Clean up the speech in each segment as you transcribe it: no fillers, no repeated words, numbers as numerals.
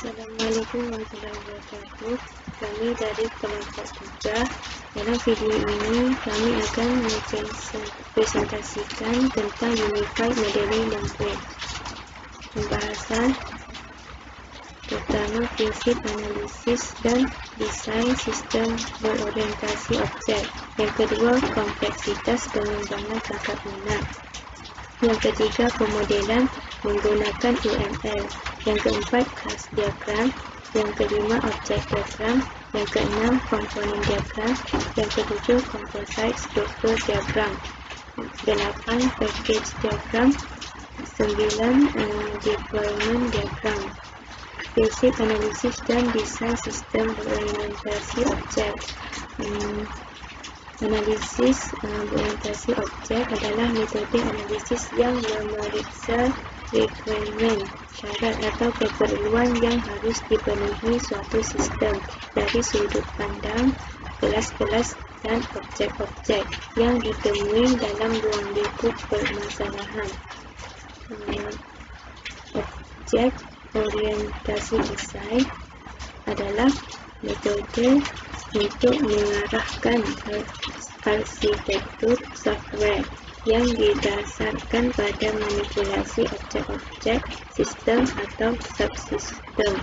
Assalamualaikum warahmatullahi wabarakatuh. Kami dari kelompok 3. Dalam video ini kami akan mempresentasikan tentang Unified Modeling Language. Pembahasan pertama, prinsip analisis dan desain sistem berorientasi objek. Yang kedua, kompleksitas pengembangan tangkap minat. Yang ketiga, pemodelan menggunakan UML. Yang keempat, kelas diagram. Yang kelima, objek diagram. Yang keenam, komponen diagram. Yang ketujuh, composite struktur diagram. 8, package diagram. 9, deployment diagram. Prinsip analisis dan desain sistem berorientasi objek. Analisis berorientasi objek adalah metode analisis yang memeriksa requirement, syarat atau keperluan yang harus dipenuhi suatu sistem dari sudut pandang kelas-kelas dan objek-objek yang ditemui dalam ruang lingkup permasalahan. Objek orientasi desain adalah metode untuk mengarahkan arsitektur software yang didasarkan pada manipulasi objek-objek, sistem atau subsistem.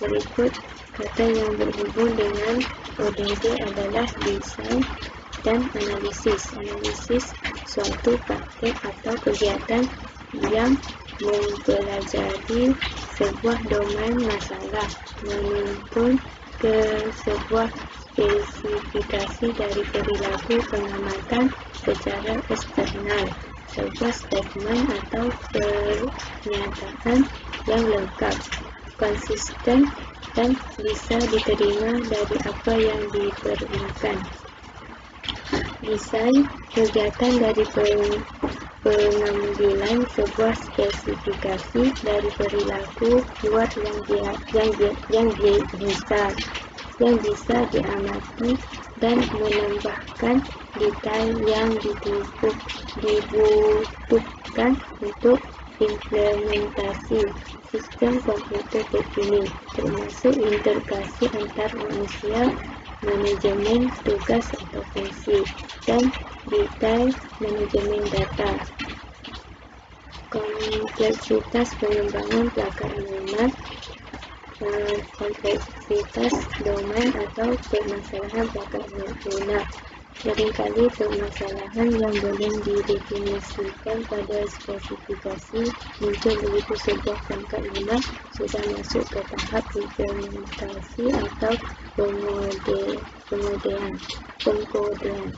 Berikut kata yang berhubung dengan ODD adalah desain dan analisis. Analisis suatu praktik atau kegiatan yang mempelajari sebuah domain masalah, menuntun ke sebuah spesifikasi dari perilaku pengamatan secara eksternal, sebuah statement atau pernyataan yang lengkap, konsisten, dan bisa diterima dari apa yang diperlukan. Desain kegiatan dari pengambilan sebuah spesifikasi dari perilaku luar yang bisa diamati dan menambahkan detail yang dibutuhkan untuk implementasi sistem komputer terkini, termasuk integrasi antar manusia, manajemen tugas atau fungsi, dan detail manajemen data. Kompleksitas pengembangan pelakar lunak. Kompleksitas domain atau permasalahan pelakar lunak. Seringkali permasalahan yang belum didefinisikan pada spesifikasi muncul begitu sebuah perangkat lunak sudah masuk ke tahap implementasi atau pengkodean.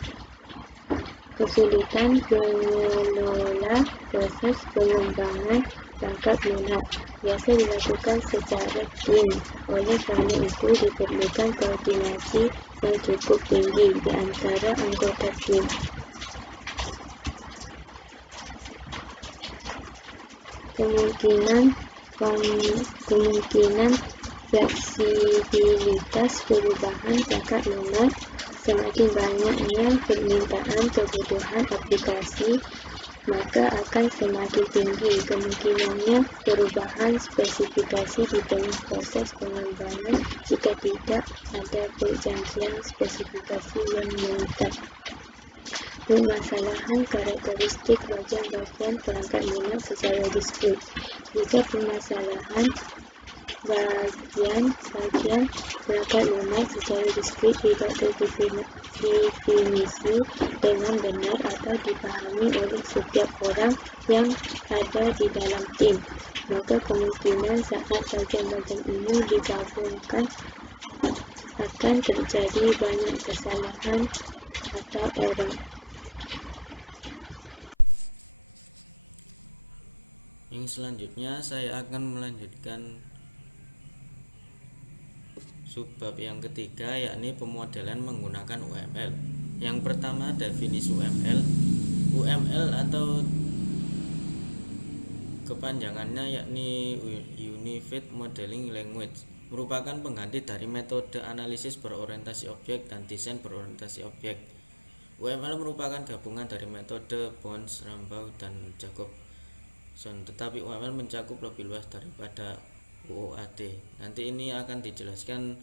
Kesulitan mengelola proses pengembangan perangkat lunak biasa dilakukan secara tim. Oleh kerana itu diperlukan koordinasi yang cukup tinggi di antara anggota tim. Kemungkinan fleksibilitas perubahan perangkat lunak. Semakin banyaknya permintaan kebutuhan aplikasi, maka akan semakin tinggi kemungkinannya perubahan spesifikasi di tengah proses pengembangan jika tidak ada perjanjian spesifikasi yang mengikat. Permasalahan karakteristik bagian-bagian perangkat lunak secara diskrit. Jika permasalahan bagian perangkat lunak secara diskrit tidak terdefinisi dengan benar atau dipahami oleh setiap orang yang ada di dalam tim, maka kemungkinan saat bagian-bagian ini digabungkan akan terjadi banyak kesalahan atau error. Yang selanjutnya saya akan melanjutkan subbab yang ketiga, yakni pemodelan menggunakan UML. Yang pertama, definisi UML. UML atau kepanjangannya yakni Unified Modeling Language merupakan pengganti dari metode analisis berorientasi objek dan desain berorientasi objek. UML merupakan gabungan dari metode Bones, Rambaud, dan Jacobson, tetapi UML mencakup lebih luas daripada UOAD. Nanti ini akan dijelaskan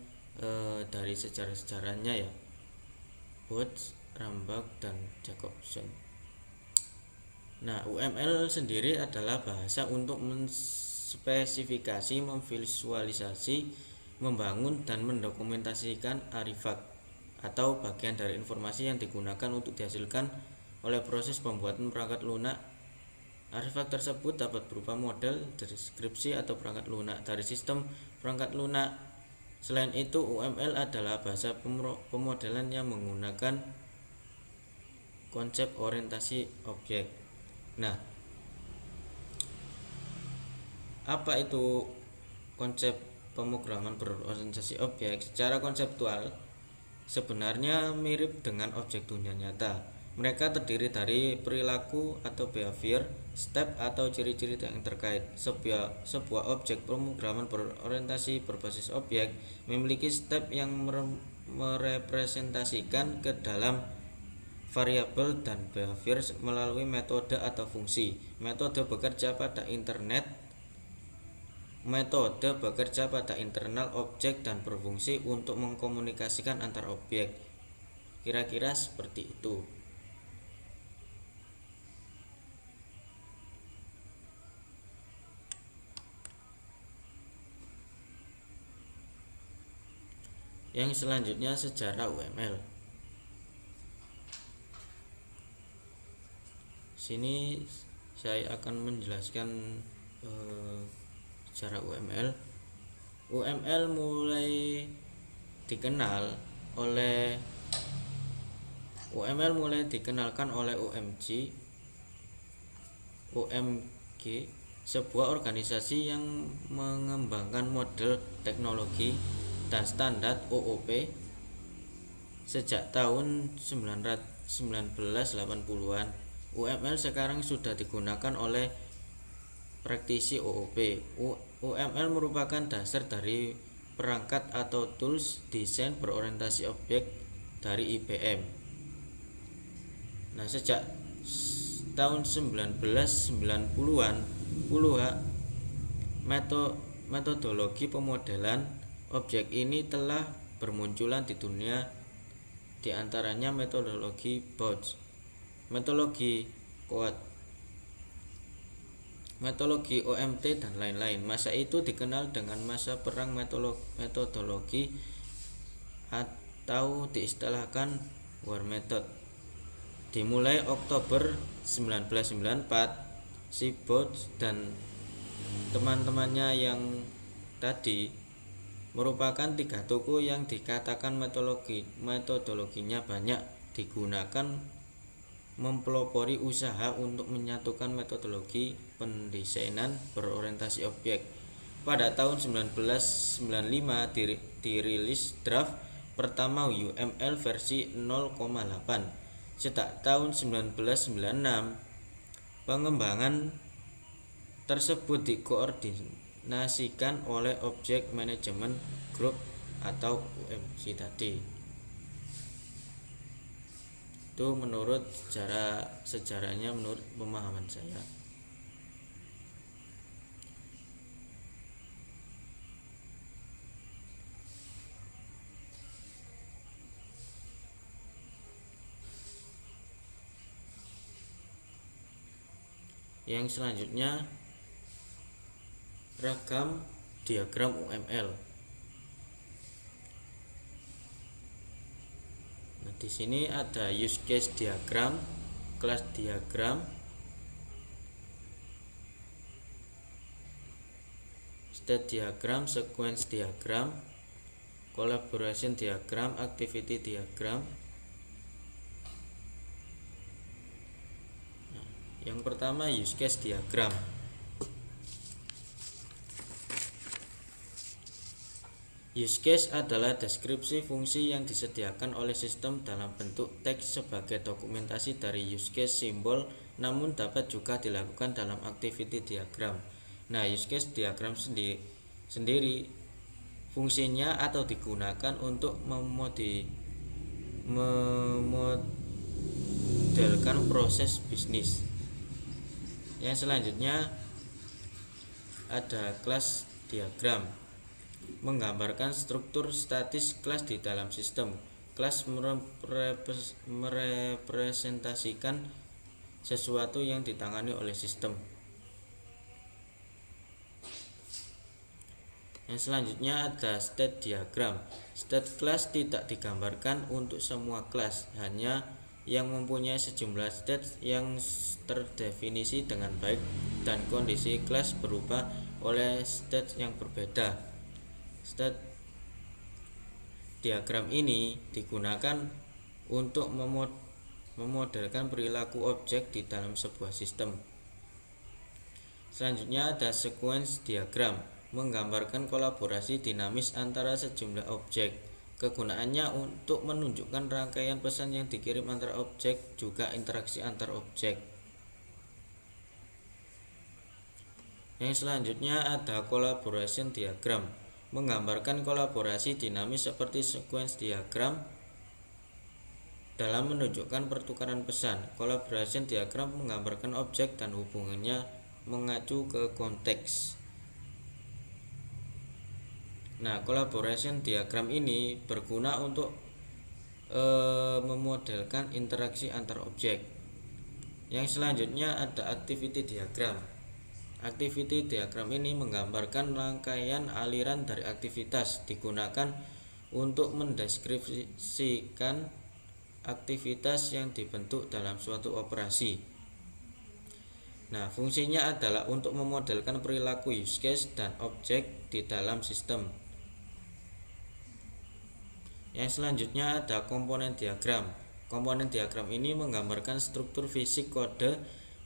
dari sejarah-sejarahnya ya, Booth, Rambach, dan Jacobson. Nah, UML sendiri adalah bahasa untuk menspesifikasi, memvisualisasi, membangun, dan mendokumentasikan artefak atau bagian dari informasi yang digunakan untuk dihasilkan oleh proses pembuatan perangkat lunak. Artefak tersebut dapat berupa model, deskripsi, atau perangkat lunak dari sistem perangkat lunak. Selain itu, UML adalah bahasa pemodelan yang menggunakan konsep orientasi objek. Nah, apa itu konsep pemrograman berorientasi objek? Secara konseptual, sebenarnya mirip dengan objek dunia nyata. Mereka terdiri dari perilaku atau behavior, step atau ciri-ciri yang terkait. Sebuah objek pemrograman berorientasi berbasis objek memiliki step yang merepresentasikan ke dalam variabel dan behavior melalui metode atau fungsi. Metode bekerja pada internal objek dan berfungsi untuk mengkomunikasikan antar objek. Kira-kira seperti itu. Yang selanjutnya sejarah UML. Sini saya akan menjelaskan sejarah UML. UML mulai dikenalkan oleh UMG, sebuah organisasi yang mengembangkan model teknologi dan standar OOP sejak tahun 1980-an. UML sekarang sudah digunakan oleh praktisi OOP. UML merupakan dasar dari perangkat atau tools desain berorientasi objek dari IBM. Nah, sejak tahun 1990-an, metodologi pemodelan objek ini telah bermunculan di dunia, di antaranya metodologi Booth, metodologi Coate, metodologi OMT, dan lain-lain. Masa itu dikenal dengan masa perang metodologi atau diistilahkan War Method. Dimulai Oktober 1994, si Booth dan teman-temannya yang tadi merupakan 3 toko yang dikatakan metodologinya banyak digunakan mempelopori usaha untuk menyatukan metodologi pendesainan berorientasi objek. Pada tahun 1995 dirilis draft pertama UML versi 0,8. Sejak tahun 1996 pengembangan tersebut dikoordinasikan oleh Object Management Group atau UMG tadi. Itu menurut sejarahnya, menurut pemahaman saya. Yang selanjutnya, ragam diagram UML. Nah, di sini ada use case diagram, class diagram, state diagram, sequence diagram, collaboration diagram, activity diagram. Nah, yang pertama use case diagram. Use case adalah deskripsi fungsi yang disediakan oleh sistem dalam bentuk teks sebagai dokumentasi dari use case simbol, namun dapat juga dilakukan dalam activity diagram. Nah, use case diagram sendiri fungsinya atau digunakan untuk memodelkan proses bisnis. Yang selanjutnya ada kelas diagram menggambarkan struktur statis kelas di dalam sistem. Kelas merepresentasikan sesuatu yang ditangani oleh sistem. Yang selanjutnya ada state diagram. State kelas tidak digambarkan untuk semua kelas, hanya yang mempunyai sejumlah state yang terdefinisi dengan baik dan kondisi kelas berubah oleh state yang berbeda. State diagram ini digunakan untuk memodelkan perilaku objek di dalam sebuah sistem. Selanjutnya ada sequence diagram, menggambarkan kolaborasi dinamis antara sejumlah objek. Kegunaannya untuk menunjukkan rangkaian pesan yang dikirim antar objek, juga interaksi antar objek. Yang selanjutnya ada collaboration diagram, menggambarkan kolaborasi dinamis seperti sequence diagram dalam menunjukkan pertukaran pesan. Collaboration diagram menggambarkan objek dan hubungannya mengacu ke konteks. Nah, collaboration diagram ini berguna untuk memodelkan interaksi antar objek. Yang selanjutnya ada activity diagram. Activity diagram ini menggambarkan rangkaian aliran dari aktivitas, digunakan untuk mendeskripsikan aktivitas yang dibentuk dalam suatu operasi. Nah, fungsinya adalah untuk memodelkan perilaku use case dan objek di dalam sistem. Yang selanjutnya ada komponen diagram. Komponen diagram ini menggambarkan struktur fisik kode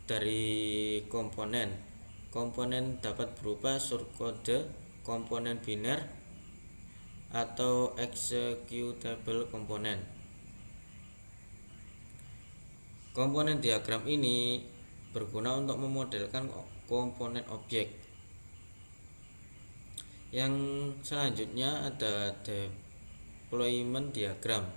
dari komponen. Komponen dapat berupa subkode, komponen biner, atau executable komponen. Komponen diagram ini berguna untuk memodelkan komponen objek. Yang selanjutnya ada deployment diagram.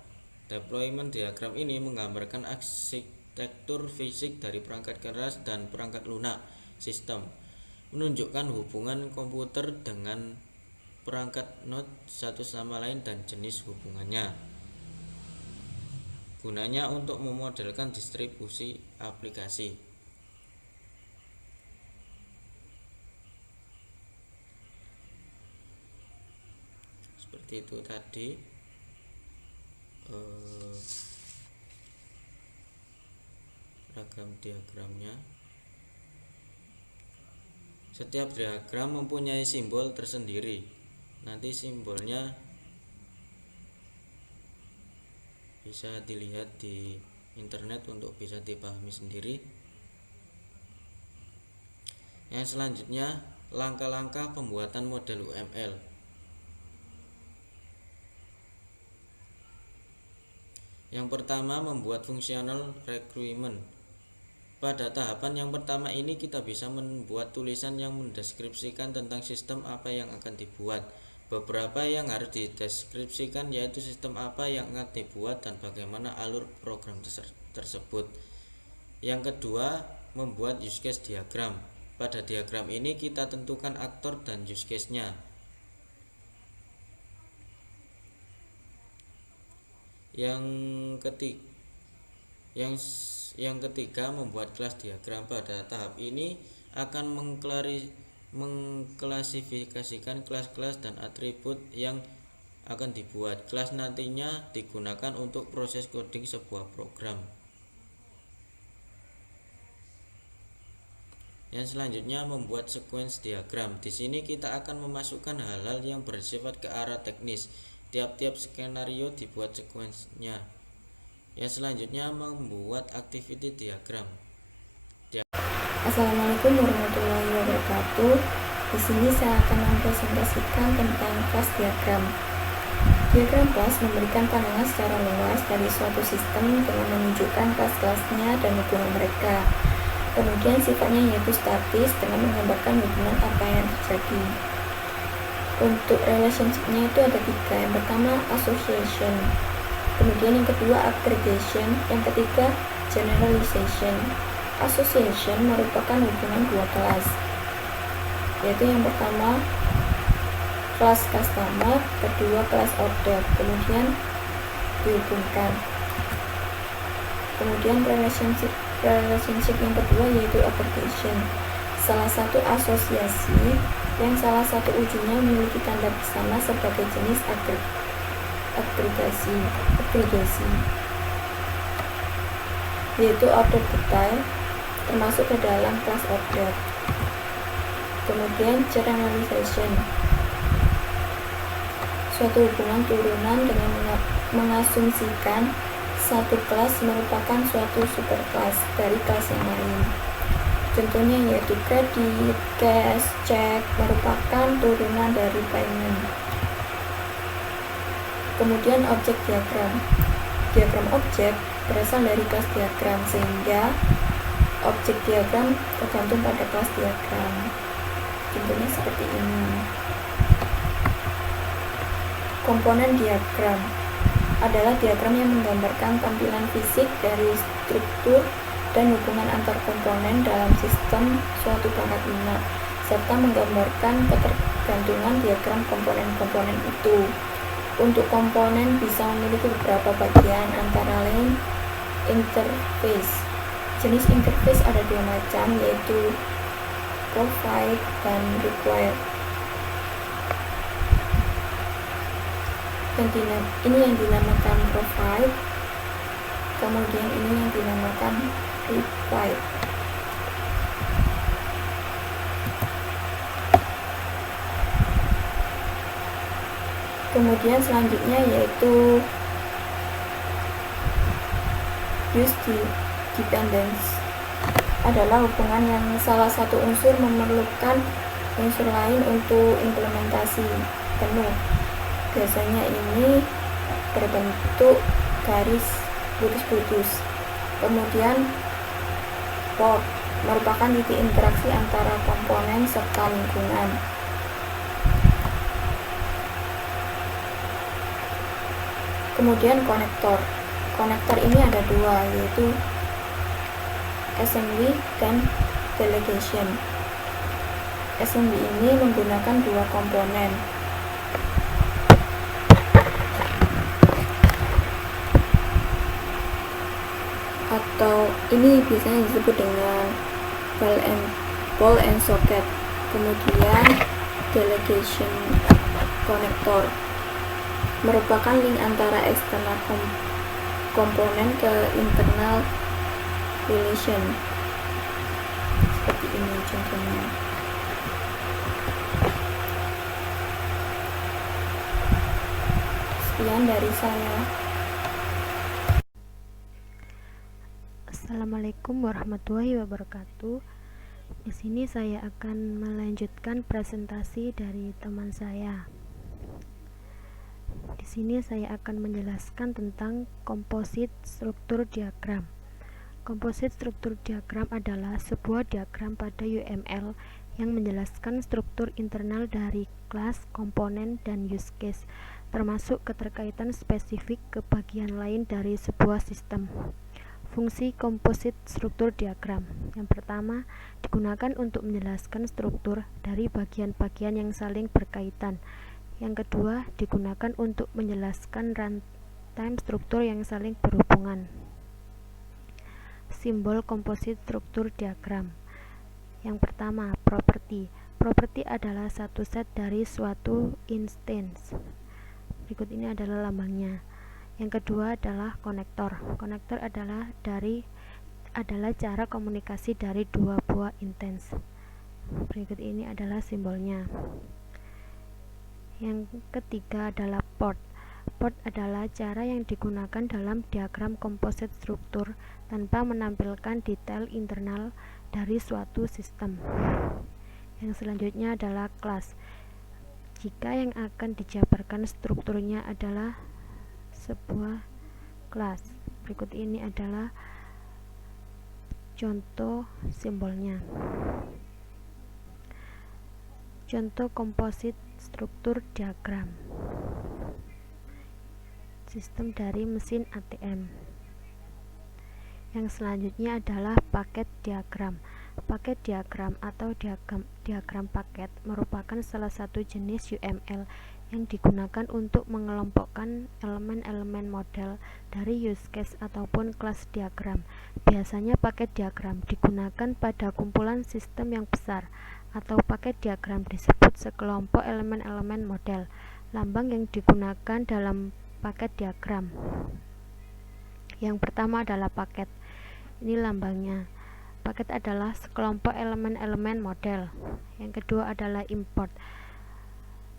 Deployment diagram ini menggambarkan arsitektur fisik dari perangkat keras dan perangkat lunak sistem, menunjukkan hubungan komputer dengan perangkat node satu sama lain dan jenis hubungannya. Gunanya untuk memodelkan distribusi aplikasi. Seperti itu tadi ragam diagramnya. Setiap diagram mempunyai simbol tersendiri. Nanti simbolnya bisa dilihat di internet untuk bisa dipahami sendiri. Yang selanjutnya, langkah-langkah pembuatan model UML. Yang pertama, membuat functional requirement. Pada tahapan yang pertama ini kita bisa membuat tulisan yang mendeskripsikan tentang sistem apa yang akan dibuat. Beberapa yang harus dideskripsikan yaitu sistem apa yang akan dibuat dan bagaimana alur program tersebut. Yang kedua, membuat use case diagram. Pada diagram ini kita tentukan aktor dan use case-nya. Yang ketiga, membuat kelas diagram. Pada tahap ini akan mengklasifikasikan kelas-kelas dan atribut yang akan dibuat. Kelas nantinya digunakan untuk proses coding sebuah program. Yang selanjutnya, membuat sequence diagram. Di sini kita akan memasukkan hal-hal yang bersifat ke arah teknis. Tiap-tiap skenario dibuat sequence-nya. Yang selanjutnya, membuat activity diagram. Assalamualaikum warahmatullahi wabarakatuh. Di sini saya akan mempresentasikan tentang kelas diagram. Diagram kelas memberikan pandangan secara luas dari suatu sistem dengan menunjukkan kelas-kelasnya dan hubungan mereka. Kemudian sifatnya yaitu statis dengan menggambarkan hubungan apa yang terjadi. Untuk relationship-nya itu ada 3. Yang pertama, association. Kemudian yang kedua, aggregation. Yang ketiga, generalization. Association merupakan hubungan dua kelas, yaitu yang pertama kelas customer, kedua kelas order, kemudian dihubungkan. Kemudian relationship yang kedua yaitu aggregation, salah satu asosiasi yang salah satu ujungnya memiliki tanda bersama sebagai jenis agregasi, yaitu order detail termasuk ke dalam kelas order. Kemudian generalization, suatu hubungan turunan dengan mengasumsikan satu kelas merupakan suatu superkelas dari kelas yang lain. Contohnya yaitu kredit, cash, cek merupakan turunan dari payment. Kemudian objek diagram. Diagram objek berasal dari kelas diagram, sehingga objek diagram tergantung pada kelas diagram. Contohnya seperti ini. Komponen diagram adalah diagram yang menggambarkan tampilan fisik dari struktur dan hubungan antar komponen dalam sistem suatu perangkat lunak, serta menggambarkan ketergantungan diagram komponen-komponen itu. Untuk komponen bisa memiliki beberapa bagian, antara lain interface. Jenis interface ada dua macam, yaitu provide dan require. Ini yang dinamakan provide, kemudian ini yang dinamakan require. Kemudian selanjutnya yaitu use dependence, adalah hubungan yang salah satu unsur memerlukan unsur lain untuk implementasi penuh. Biasanya ini berbentuk garis putus-putus. Kemudian port merupakan titik interaksi antara komponen serta lingkungan. Kemudian konektor. Konektor ini ada dua, yaitu assembly dan delegation. Assembly ini menggunakan dua komponen, atau ini biasanya disebut dengan ball and socket. Kemudian delegation connector merupakan link antara eksternal komponen ke internal relation. Seperti ini contohnya. Sekian dari saya. Assalamualaikum warahmatullahi wabarakatuh. Di sini saya akan melanjutkan presentasi dari teman saya. Di sini saya akan menjelaskan tentang komposit struktur diagram. Komposit struktur diagram adalah sebuah diagram pada UML yang menjelaskan struktur internal dari kelas, komponen, dan use case, termasuk keterkaitan spesifik ke bagian lain dari sebuah sistem. Fungsi komposit struktur diagram. Yang pertama, digunakan untuk menjelaskan struktur dari bagian-bagian yang saling berkaitan. Yang kedua, digunakan untuk menjelaskan runtime struktur yang saling berhubungan. Simbol komposit struktur diagram. Yang pertama, properti. Properti adalah satu set dari suatu instance. Berikut ini adalah lambangnya. Yang kedua adalah konektor. Konektor adalah cara komunikasi dari dua buah instance. Berikut ini adalah simbolnya. Yang ketiga adalah port. Port adalah cara yang digunakan dalam diagram komposit struktur tanpa menampilkan detail internal dari suatu sistem. Yang selanjutnya adalah kelas. Jika yang akan dijabarkan strukturnya adalah sebuah kelas. Berikut ini adalah contoh simbolnya. Contoh komposit struktur diagram. Sistem dari mesin ATM. Yang selanjutnya adalah paket diagram. Paket diagram atau diagram paket merupakan salah satu jenis UML yang digunakan untuk mengelompokkan elemen-elemen model dari use case ataupun kelas diagram. Biasanya paket diagram digunakan pada kumpulan sistem yang besar, atau paket diagram disebut sekelompok elemen-elemen model. Lambang yang digunakan dalam paket diagram. Yang pertama adalah paket. Ini lambangnya. Paket adalah sekelompok elemen-elemen model. Yang kedua adalah import.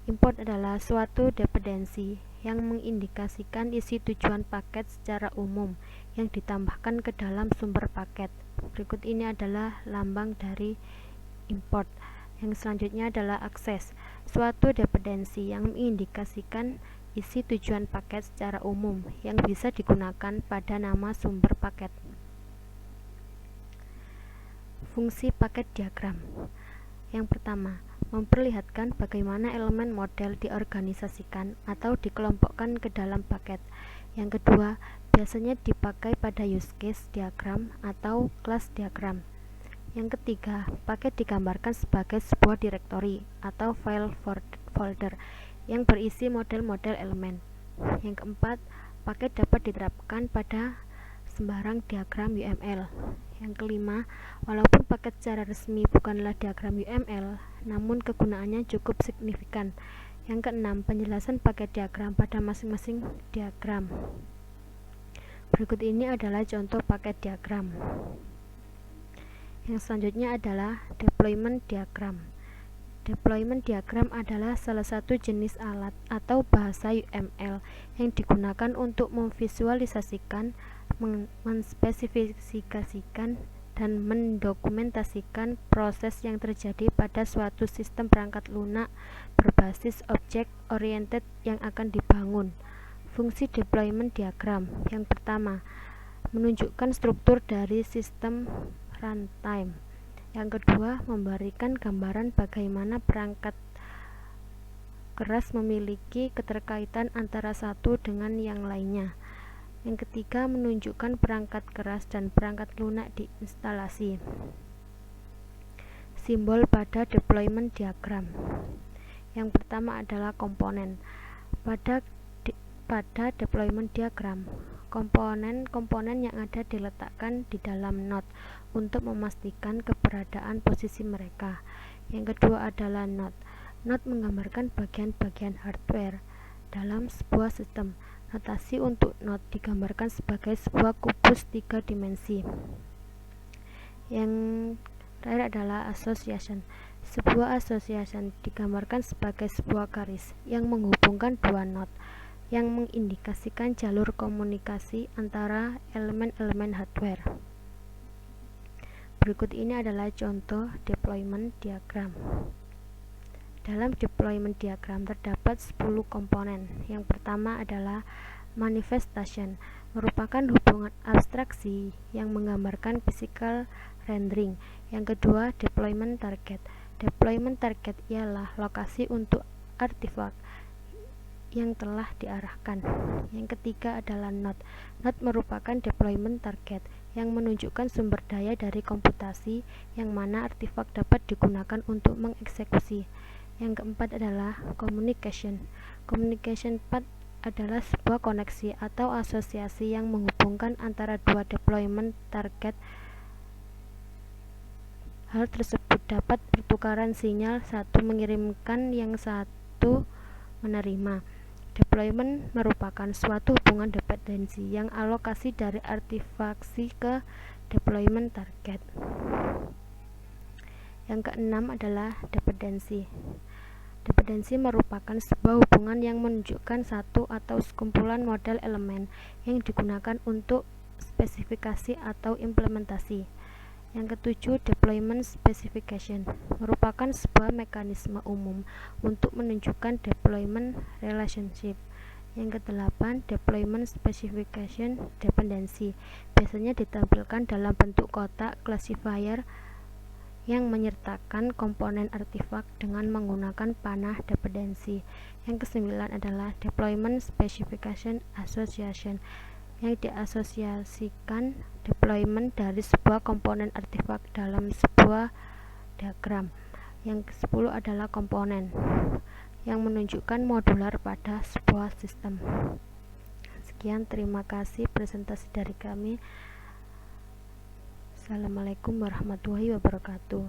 Import adalah suatu dependensi yang mengindikasikan isi tujuan paket secara umum yang ditambahkan ke dalam sumber paket. Berikut ini adalah lambang dari import. Yang selanjutnya adalah akses. Suatu dependensi yang mengindikasikan isi tujuan paket secara umum yang bisa digunakan pada nama sumber paket. Fungsi paket diagram. Yang pertama, memperlihatkan bagaimana elemen model diorganisasikan atau dikelompokkan ke dalam paket. Yang kedua, biasanya dipakai pada use case diagram atau kelas diagram. Yang ketiga, paket digambarkan sebagai sebuah direktori atau file folder yang berisi model-model elemen. Yang keempat, paket dapat diterapkan pada sembarang diagram UML. Yang kelima, walaupun paket secara resmi bukanlah diagram UML, namun kegunaannya cukup signifikan. Yang keenam, penjelasan paket diagram pada masing-masing diagram. Berikut ini adalah contoh paket diagram. Yang selanjutnya adalah deployment diagram. Deployment diagram adalah salah satu jenis alat atau bahasa UML yang digunakan untuk memvisualisasikan, menspesifikasikan, dan mendokumentasikan proses yang terjadi pada suatu sistem perangkat lunak berbasis object oriented yang akan dibangun. Fungsi deployment diagram. Yang pertama, menunjukkan struktur dari sistem runtime. Yang kedua, memberikan gambaran bagaimana perangkat keras memiliki keterkaitan antara satu dengan yang lainnya. Yang ketiga, menunjukkan perangkat keras dan perangkat lunak di instalasi. Simbol pada deployment diagram. Yang pertama adalah komponen. Pada deployment diagram, komponen-komponen yang ada diletakkan di dalam node untuk memastikan keberadaan posisi mereka. Yang kedua adalah node. Node menggambarkan bagian-bagian hardware dalam sebuah sistem. Notasi untuk node digambarkan sebagai sebuah kubus 3 dimensi. Yang terakhir adalah association. Sebuah association digambarkan sebagai sebuah garis yang menghubungkan dua node yang mengindikasikan jalur komunikasi antara elemen-elemen hardware. Berikut ini adalah contoh deployment diagram. Dalam deployment diagram terdapat 10 komponen. Yang pertama adalah manifestation, merupakan hubungan abstraksi yang menggambarkan physical rendering. Yang kedua, deployment target. Deployment target ialah lokasi untuk artifak yang telah diarahkan. Yang ketiga adalah node. Node merupakan deployment target yang menunjukkan sumber daya dari komputasi yang mana artifak dapat digunakan untuk mengeksekusi. Yang keempat adalah communication. Communication path adalah sebuah koneksi atau asosiasi yang menghubungkan antara dua deployment target. Hal tersebut dapat pertukaran sinyal, satu mengirimkan yang satu menerima. Deployment merupakan suatu hubungan dependensi yang alokasi dari artifaksi ke deployment target. Yang keenam adalah dependensi. Dependensi merupakan sebuah hubungan yang menunjukkan satu atau sekumpulan model elemen yang digunakan untuk spesifikasi atau implementasi. Yang ketujuh, deployment specification merupakan sebuah mekanisme umum untuk menunjukkan deployment relationship. Yang kedelapan, deployment specification dependency biasanya ditampilkan dalam bentuk kotak classifier yang menyertakan komponen artifak dengan menggunakan panah dependensi. Yang kesembilan adalah deployment specification association yang diasosiasikan deployment dari sebuah komponen artefak dalam sebuah diagram. Yang ke-10 adalah komponen yang menunjukkan modular pada sebuah sistem. Sekian, terima kasih presentasi dari kami. Assalamualaikum warahmatullahi wabarakatuh.